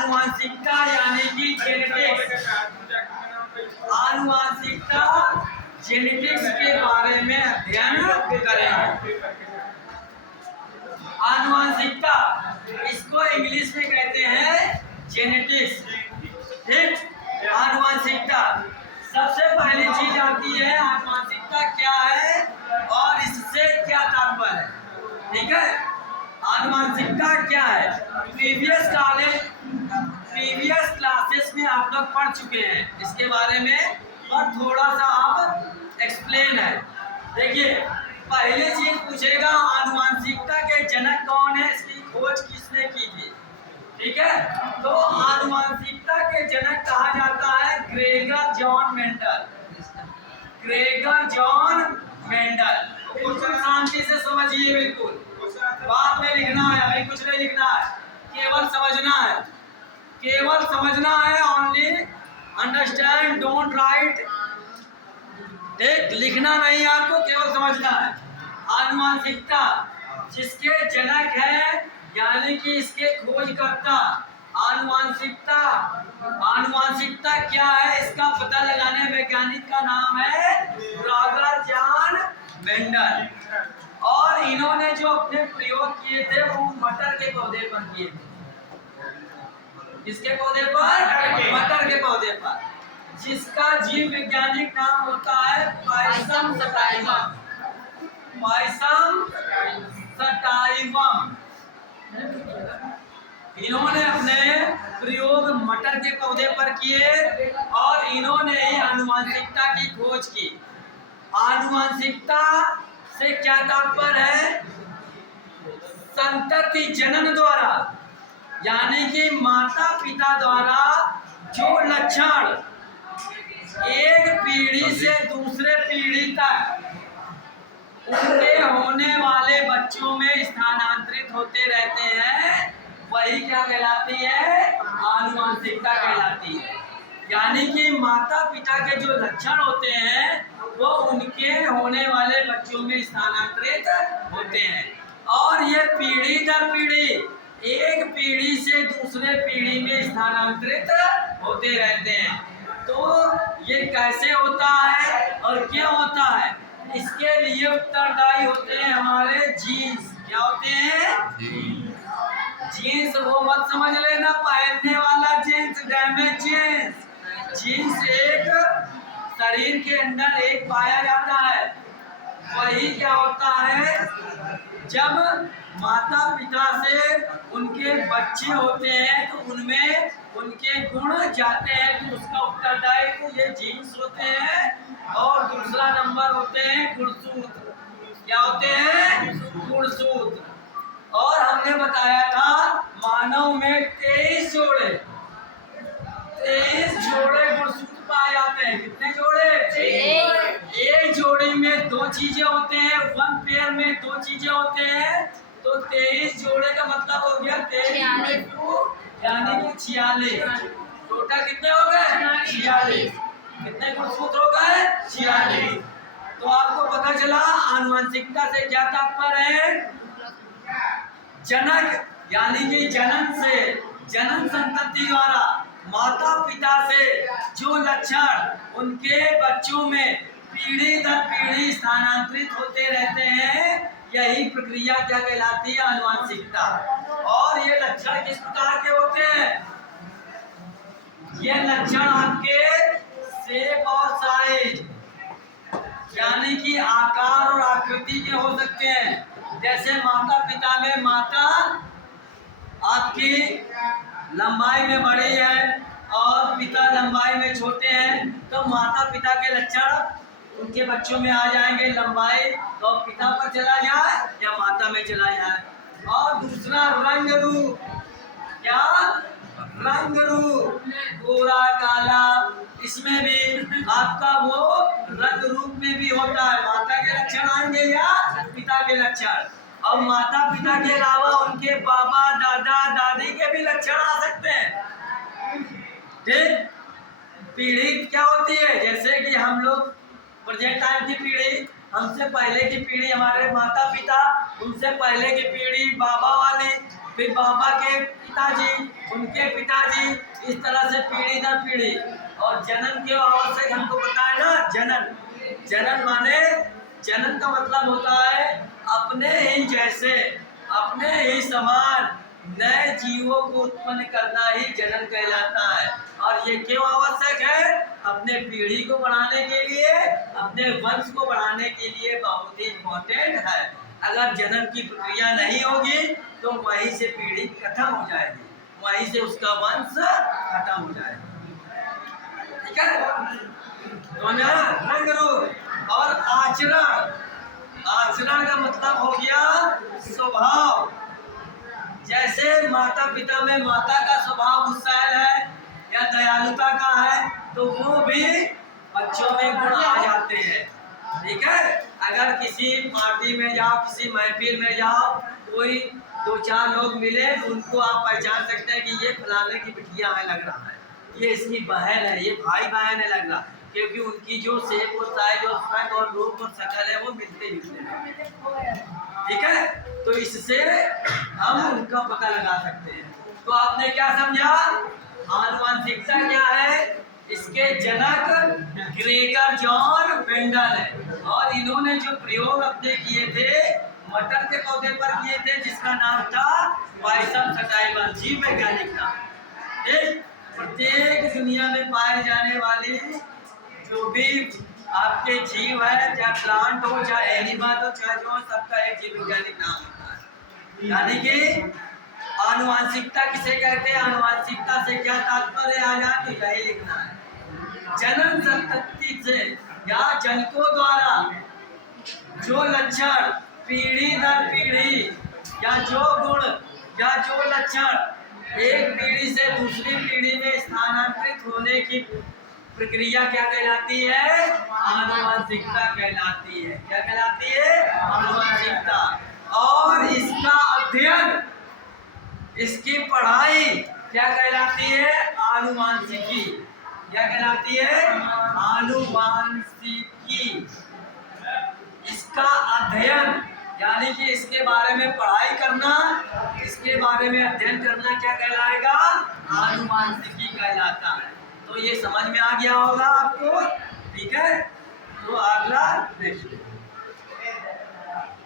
आनुवांशिकता यानी कि genetics, आनुवांशिकता genetics के बारे में अध्ययन करेंगे। आनुवांशिकता इसको इंग्लिश में कहते हैं जेनेटिक्स। ठीक, आनुवांशिकता सबसे पहली चीज आती है आनुवांशिकता क्या है और इससे क्या तात्पर्य है। ठीक है, आनुवांशिकता क्या है प्रीवियस क्लासेस में आप लोग पढ़ चुके हैं इसके बारे में, और थोड़ा सा आप एक्सप्लेन है। देखिए, पहली चीज पूछेगा आनुवांशिकता के जनक कौन है, इसकी खोज किसने की थी। ठीक है, तो आनुवांशिकता के जनक कहा जाता है Gregor John Mendel. Gregor John Mendel, बिल्कुल शांति से समझिए, बिल्कुल बाद में लिखना है, अभी कुछ नहीं लिखना है, केवल समझना है, केवल समझना है। Only understand, don't write. ठीक, लिखना नहीं आपको, केवल समझना है। आनुवांशिकता जिसके जनक है यानी कि इसके खोजकर्ता, आनुवांशिकता क्या है इसका पता लगाने वैज्ञानिक का नाम है ग्रेगर जॉन मेंडल। और इन्होंने जो अपने प्रयोग किए थे वो मटर के पौधे पर किए थे। किसके पौधे पर? मटर के पौधे पर, जिसका जीव वैज्ञानिक नाम होता है पायसम सटाइवम। पायसम सटाइवम। इन्होंने अपने प्रयोग मटर के पौधे पर किए और इन्होंने ही आनुवांशिकता की खोज की। आनुवांशिकता से क्या तात्पर्य है? संतति जनन द्वारा, यानी कि माता पिता द्वारा जो लक्षण एक पीढ़ी से दूसरे पीढ़ी तक उनके होने वाले बच्चों में स्थानांतरित होते रहते हैं, वही क्या कहलाती है? आनुवांशिकता कहलाती है। यानी कि माता पिता के जो लक्षण होते हैं वो उनके होने वाले बच्चों में स्थानांतरित होते हैं, और ये पीढ़ी दर पीढ़ी एक पीढ़ी से दूसरे पीढ़ी में स्थानांतरित होते रहते हैं। तो ये कैसे होता है और क्यों होता है, इसके लिए उत्तरदायी होते हैं हमारे जीन्स। क्या होते हैं? जीन्स। वो मत समझ लेना पहनने वाला जीन्स, डैमेज जीन्स। जीन्स एक शरीर के अंदर एक पाया जाता है। वही क्या होता है, जब माता पिता से उनके बच्चे होते हैं तो उनमें उनके गुण जाते हैं, तो उसका उत्तरदायी तो ये जीन्स होते हैं। और दूसरा नंबर होते हैं गुणसूत्र। क्या होते हैं? गुणसूत्र। और हमने बताया था मानव में 23 जोड़े गुणसूत्र पाए जाते हैं। कितने जोड़े? एक जोड़ी में दो चीजें होते हैं, वन पेयर में दो चीजें होते हैं, तो 23 जोड़े का मतलब हो गया 23 यानी कि 46। टोटल कितने हो गए? 46। कितने गुणसूत्र हो गए? 46। तो आपको पता चला आनुवांशिकता से क्या तात्पर्य है? जनक यानी कि जनन से, जनन संतति द्वारा माता पिता से जो लक्षण उनके बच्चों में पीढ़ी दर पीढ़ी स्थानांतरित होते रहते हैं, यही प्रक्रिया क्या कहलाती है? आनुवांशिकता। और ये लक्षण किस प्रकार के होते हैं? ये लक्षण आपके शेप और साइज यानी कि आकार और आकृति के हो सकते हैं। जैसे माता पिता में माता आपकी लंबाई में बड़ी है और पिता लंबाई में छोटे हैं, तो माता पिता के लक्षण उनके बच्चों में आ जाएंगे। लंबाई तो पिता पर चला जाए या माता में चला जाए। और दूसरा रंग रूप। क्या? रंग रूप, गोरा काला, इसमें भी आपका वो रंग रूप में भी होता है। माता के लक्षण आएंगे या पिता के लक्षण। और माता पिता के अलावा उनके बाबा दादा दादी के भी लक्षण आ सकते हैं। ठीक, पीढ़ी क्या होती है? जैसे कि हम लोग प्रेजेंट टाइम की पीढ़ी, हमसे पहले की पीढ़ी हमारे माता पिता, उनसे पहले की पीढ़ी बाबा वाली, फिर बाबा के पिताजी, उनके पिताजी, इस तरह से पीढ़ी दर पीढ़ी। और जनन क्यों आवश्यक हमको पता है ना। जनन, जनन माने, जनन का मतलब होता है अपने ही जैसे, अपने ही समान नए जीवों को उत्पन्न करना ही जनन कहलाता है। और ये क्यों आवश्यक है? अपने पीढ़ी को बढ़ाने के लिए, अपने वंश को बढ़ाने के लिए बहुत ही इम्पोर्टेंट है। अगर जनन की प्रक्रिया नहीं होगी तो वहीं से पीढ़ी खत्म हो जाएगी, वहीं से उसका वंश खत्म हो जाएगा। ठीक है। तो ना रंग रूप और आचरण, आचरण का मतलब हो गया स्वभाव। जैसे माता पिता में माता का स्वभाव गुस्सैल है या दयालुता का है, तो वो भी बच्चों में गुण आ जाते हैं। ठीक है। अगर किसी पार्टी में जाओ, किसी महफिल में जाओ, कोई दो चार लोग मिले, उनको आप पहचान सकते हैं कि ये फलाने की बिटिया है, लग रहा है ये इसकी बहन है, ये भाई बहन है लग रहा, क्योंकि उनकी जो शेप और साइज और रंग और रूप और शक्ल है वो मिलते जुलते हैं। ठीक है। तो इससे हम उनका पता लगा सकते हैं। तो आपने क्या समझा? आनुवंशिकता क्या है? इसके जनक ग्रेगर जॉन मेंडल है, और इन्होंने जो प्रयोग अपने किए थे मटर के पौधे पर किए थे, जिसका नाम था वाइसम सटाइवल, जीव वैज्ञानिक था। प्रत्येक दुनिया में पाए जाने वाली जो भी आपके जीव है, चाहे प्लांट हो, चाहे एनिमल हो, चाहे जो, सबका एक जीव वैज्ञानिक नाम होता है। यानी कि आनुवंशिकता किसे कहते हैं? आनुवंशिकता से क्या तात्पर्य आया तो यही लिखना है। जनन संतति से या जनकों द्वारा जो लक्षण पीढ़ी दर पीढ़ी या जो गुण या जो लक्षण एक पीढ़ी से दूसरी पीढ़ी में स्थानांतरित होने की प्रक्रिया क्या कहलाती है? आनुवंशिकता कहलाती है। क्या कहलाती है? आनुवंशिकता। और इसका अध्ययन, इसकी पढ़ाई क्या कहलाती है? आनुवंशिकी। क्या कहलाती है? आनुवंशिकी। इसका अध्ययन यानी कि इसके बारे में पढ़ाई करना, इसके बारे में अध्ययन करना क्या कहलाएगा? आनुवंशिकी कहलाता है। तो ये समझ में आ गया होगा आपको। ठीक है। तो अगला नेक्स्ट।